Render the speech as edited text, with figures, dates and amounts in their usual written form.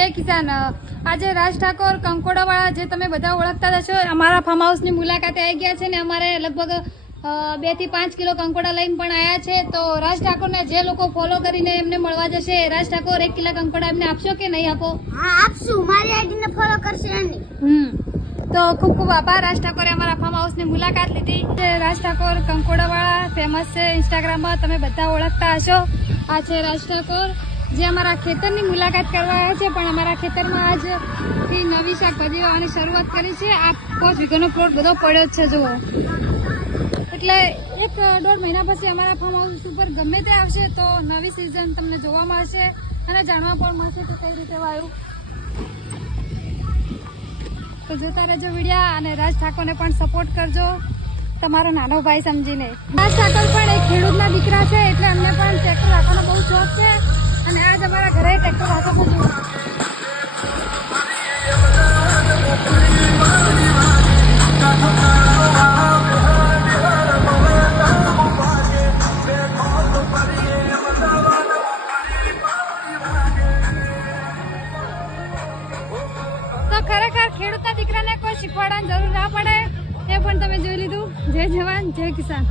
જય કિસાન। આજે રાજ ઠાકોર કંકોડાવાળા જે તમે બધા ઓળખતા હશો અમારા ફાર્મ હાઉસની મુલાકાતે આવી ગયા છે ને અમારે લગભગ 2 થી 5 કિલો કંકોડા લઈને પણ આવ્યા છે। તો રાજ ઠાકોરને જે લોકો ફોલો કરીને એમને મળવા જશે, રાજ ઠાકોર 1 કિલો કંકોડા એમને આપશો કે નહીં આપો? હા આપશું, મારી આઈડીને ફોલો કરશે એની। તો ખૂબ ખૂબ આભાર। રાજ ઠાકોરે અમારા ફાર્મ હાઉસની મુલાકાત લીધી છે। રાજ ઠાકોર કંકોડાવાળા ફેમસ છે, ઇન્સ્ટાગ્રામમાં તમે બધા ઓળખતા હશો। આ છે રાજ ઠાકોર જે અમારા ખેતરની મુલાકાત કરવા આવ્યા છે, પણ અમારા ખેતરમાં આજથી નવી શાકભાજી વાવવાની શરૂઆત કરી છે। આ 5 વીઘાનો પ્લોટ બધો પડ્યો જ છે જુઓ। એટલે 1-1.5 મહિના પછી અમારા ફાર્મ હાઉસ ઉપર ગમે તે આવશે તો નવી સિઝન તમને જોવા મળશે અને જાણવા પણ મળશે કે કઈ રીતે વાવ્યું। તો જોતા રહેજો વિડીયા અને રાજ ઠાકોરને પણ સપોર્ટ કરજો તમારો નાનો ભાઈ સમજીને। રાજ ઠાકોર પણ એક ખેડૂતના દીકરા છે, એટલે અમને પણ ટ્રેક્ટર રાખવાનો બહુ શોખ છે અને આજ અમારા ઘરે ટ્રેક્ટર રાખો છું। તો ખરેખર ખેડૂતના દીકરાને કોઈ શીખવાડવાની જરૂર ના પડે, એ પણ તમે જોઈ લીધું। જય જવાન જય કિસાન।